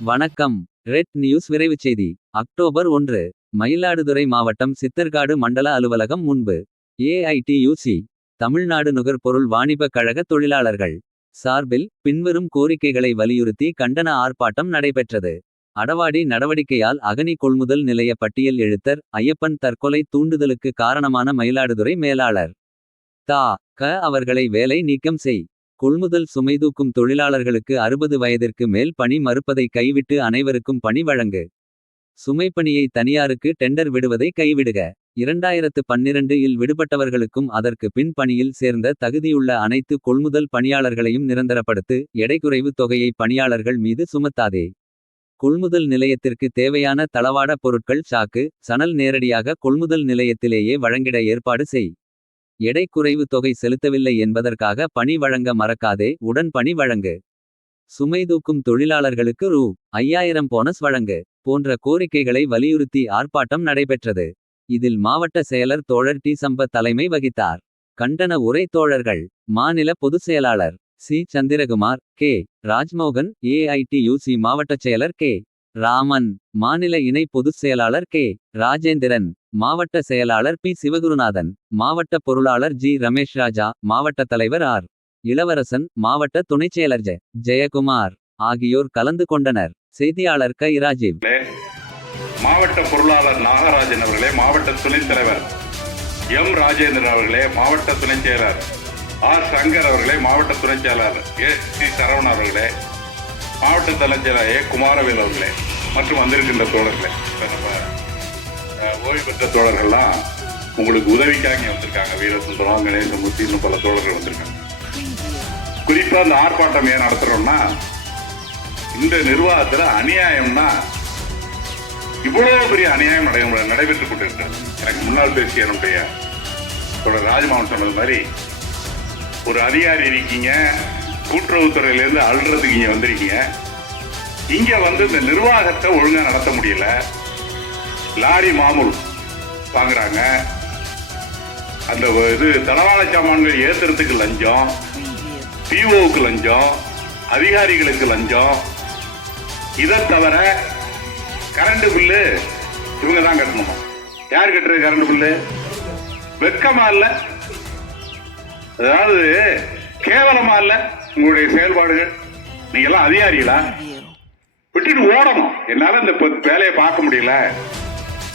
வணக்கம். Red news விரைவுச் செய்தி. அக்டோபர் ஒன்று மயிலாடுதுறை மாவட்டம் சித்தர்காடு மண்டல அலுவலகம் முன்பு. ஏஐடியூசி தமிழ்நாடு நுகர்பொருள் வாணிபக் கழக தொழிலாளர்கள். சார்பில் பின்வரும் கோரிக்கைகளை வலியுறுத்தி கண்டன ஆர்ப்பாட்டம் நடைபெற்றது. அடவாடி நடவடிக்கையால் அகனி கொள்முதல் நிலைய பட்டியல் எழுத்தர் ஐயப்பன் தற்கொலை தூண்டுதலுக்கு காரணமான மயிலாடுதுறை மேலாளர். தா. க. அவர்களை வேலை நீக்கம் செய். கொள்முதல் சுமைதூக்கும் தொழிலாளர்களுக்கு அறுபது வயதிற்கு மேல் பணி மறுப்பதை கைவிட்டு அனைவருக்கும் பணி வழங்கு. சுமைப்பணியை தனியாருக்கு டெண்டர் விடுவதை கைவிடுக. இரண்டாயிரத்து பன்னிரண்டு இல் விடுபட்டவர்களுக்கும் அதற்கு பின் பணியில் சேர்ந்த தகுதியுள்ள அனைத்து கொள்முதல் பணியாளர்களையும் நிரந்தரப்படுத்து எடைக்குறைவு தொகையை பணியாளர்கள் மீது சுமத்தாதே. கொள்முதல் நிலையத்திற்கு தேவையான தளவாட பொருட்கள் சாக்கு சணல் நேரடியாக கொள்முதல் நிலையத்திலேயே வழங்கிட ஏற்பாடு செய். எடை குறைவு தொகை செலுத்தவில்லை என்பதற்காக பணி வழங்க மறக்காதே உடன் பணி வழங்கு. சுமை தூக்கும் தொழிலாளர்களுக்கு ரூ. ஐயாயிரம் போனஸ் வழங்கு போன்ற கோரிக்கைகளை வலியுறுத்தி ஆர்ப்பாட்டம் நடைபெற்றது. இதில் மாவட்ட செயலர் தோழர் டி. சம்பத் தலைமை வகித்தார். கண்டன உரை தோழர்கள் மாநில பொதுச் செயலாளர் C. Chandrakumar K. Rajmohan AITUC மாவட்டச் செயலர் கே. ராமன் மாநில இணை பொதுச் செயலாளர் கே. ராஜேந்திரன் மாவட்ட செயலாளர் பி. சிவகுருநாதன் மாவட்ட பொருளாளர் ஜி. ரமேஷ் ராஜா மாவட்ட தலைவர் ஆர். இளவரசன் மாவட்ட துணைச் செயலர் ஜெ. ஜெயக்குமார் ஆகியோர் கலந்து கொண்டனர். செய்தியாளர் கை. ராஜீவ். மாவட்ட பொருளாளர் நாகராஜன் அவர்களே மாவட்ட துணைத் தலைவர் எம். ராஜேந்திரன் அவர்களே மாவட்ட துணைச் செயலர் ஆர். சங்கர் அவர்களே மாவட்ட துணைச் செயலர் ஏ. சி. சரவணன் அவர்களே மாவட்ட தலைச் செயலர் ஏ. குமாரவேல் அவர்களே மற்றும் வந்திருக்கின்ற தோழர்களே ஓய்வு பெற்ற தோழர்கள்லாம் உங்களுக்கு உதவிக்காக இங்க வந்திருக்காங்க. வீரசுந்தரம் கணேசமூர்த்தி இன்னும் பல தோழர்கள் வந்திருக்காங்க. குறிப்பா இந்த ஆர்ப்பாட்டம் ஏன் நடத்துறோம்னா இந்த நிர்வாகத்துல அநியாயம்னா இவ்வளவு பெரிய அநியாயம் நடை நடைபெற்றுக் கொண்டிருக்கிறது. எனக்கு முன்னால் பேசிய என்னுடைய தொடர் ராஜ்மோகன் சொன்னது மாதிரி ஒரு அதிகாரி இருக்கீங்க கூட்டுறவுத்துறையில இருந்து அழுறதுக்கு இங்க வந்திருக்கீங்க. இங்க வந்து இந்த நிர்வாகத்தை ஒழுங்கா நடத்த முடியல. லாரி மாமூல் வாங்குறாங்க. அந்த இது தளவாட சாமான்கள் ஏத்துறதுக்கு லஞ்சம் பிஓவுக்கு லஞ்சம் அதிகாரிகளுக்கு லஞ்சம். இதை தவிர கரண்ட் பில்லு இவங்க தான் கட்டணுமா? யார் கட்டுறது கரண்ட் பில்லு வெக்கமா இல்ல? அதாவது கேவலமா இல்ல உங்களுடைய செயல்பாடுகள்? நீங்க எல்லாம் அதிகாரிகளா? விட்டுட்டு ஓடணும். என்னால இந்த வேலையை பார்க்க முடியல.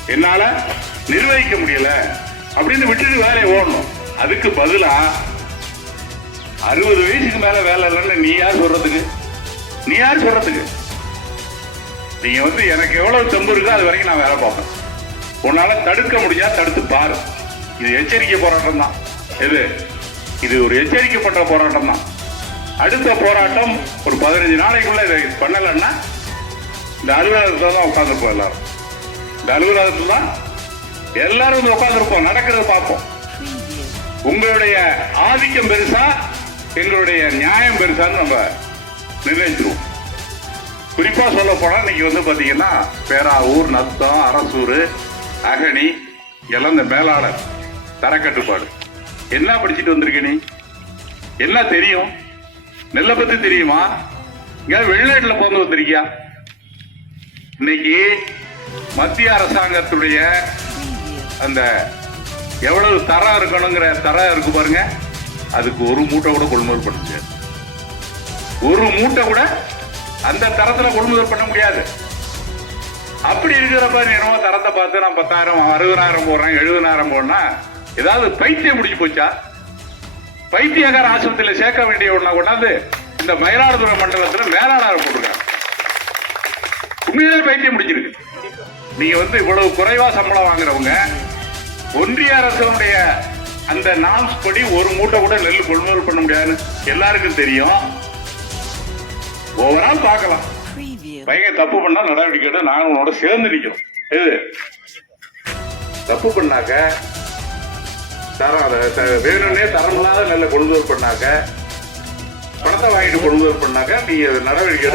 என்னால நிர்வகிக்க முடியல. அப்படின்னு விட்டுட்டு வேலையை ஓடணும். அதுக்கு பதிலா அறுபது வயசுக்கு மேல வேலை இல்லைன்னு நீ யார் சொல்றதுக்கு? நீ யார் சொல்றதுக்கு? நீங்க வந்து எனக்கு எவ்வளவு தெம்பு இருக்கோ அது வரைக்கும் நான் வேலை பார்ப்பேன். உன்னால தடுக்க முடிஞ்சா தடுத்து பாரு. இது எச்சரிக்கை போராட்டம் தான். எது? இது ஒரு எச்சரிக்கப்பட்ட போராட்டம் தான். அடுத்த போராட்டம் ஒரு பதினஞ்சு நாளைக்குள்ள இதை பண்ணலைன்னா இந்த அலுவலகத்தில் தான் உட்காந்துருப்போம் எல்லாரும். இந்த அலுவலகத்தில் தான் எல்லாரும் வந்து உட்காந்துருப்போம் நடக்கிறத பார்ப்போம். உங்களுடைய ஆதிக்கம் பெருசா எங்களுடைய நியாயம் பெருசான்னு நம்ம நிர்ணயிச்சிருவோம். குறிப்பா சொல்ல போனா இன்னைக்கு வந்து பாத்தீங்கன்னா பேராவூர் நத்தம் அரசூர் அகனி எல்லாம் இந்த மேலாளர் தரக்கட்டுப்பாடு. என்ன படிச்சுட்டு வந்திருக்க நீ? என்ன தெரியும்? நெல்லை பத்தி தெரியுமா? இங்க வெளிநாட்டுல போந்து வந்திருக்கியா? இன்னைக்கு மத்திய அரசாங்கத்துடைய அந்த எவ்வளவு தரம் இருக்கணுங்கிற தரம் இருக்கு பாருங்க. அதுக்கு ஒரு மூட்டை கூட கொள்முதல் பண்ணுச்சு ஒரு மூட்டை கூட அந்த தரத்துல கொள்முதல் பண்ண முடியாது. அப்படி இருக்கிறப்ப நீ என்னமோ தரத்தை பார்த்து நான் பத்தாயிரம் அறுபதாயிரம் போடுறேன் எழுபதாயிரம் போடனா ஏதாவது பைத்தியம் முடிச்சு போச்சா? பைத்தியக்கார ஆஸ்பத்திரியில சேர்க்க வேண்டிய ஒண்ணா கொண்டாந்து இந்த மயிலாடுதுறை மண்டலத்துல மேலாளர் போடுறேன் உண்மையிலே பைத்தியம் முடிச்சிருக்கு நீங்க வந்து இவ்வளவு குறைவா சம்பளம் வாங்குறவங்க ஒன்றிய அரசனுடைய அந்த நாம்ஸ் படி ஒரு மூட்டை கூட நெல் கொள்முதல் பண்ண முடியாதுன்னு எல்லாருக்கும் தெரியும். ஓவரால் பார்க்கலாம். பையன் தப்பு பண்ணா நடவடிக்கை எடுத்து நாங்க உன்னோட சேர்ந்து நிக்கிறோம். இது தப்பு பண்ணாக்க தரம் அதை வேணும்னே தரமில்லாத நெல்லை கொள்முதல் பண்ணாக்க பணத்தை வாங்கிட்டு கொள்முதல் பண்ணாக்க நீ நடவடிக்கை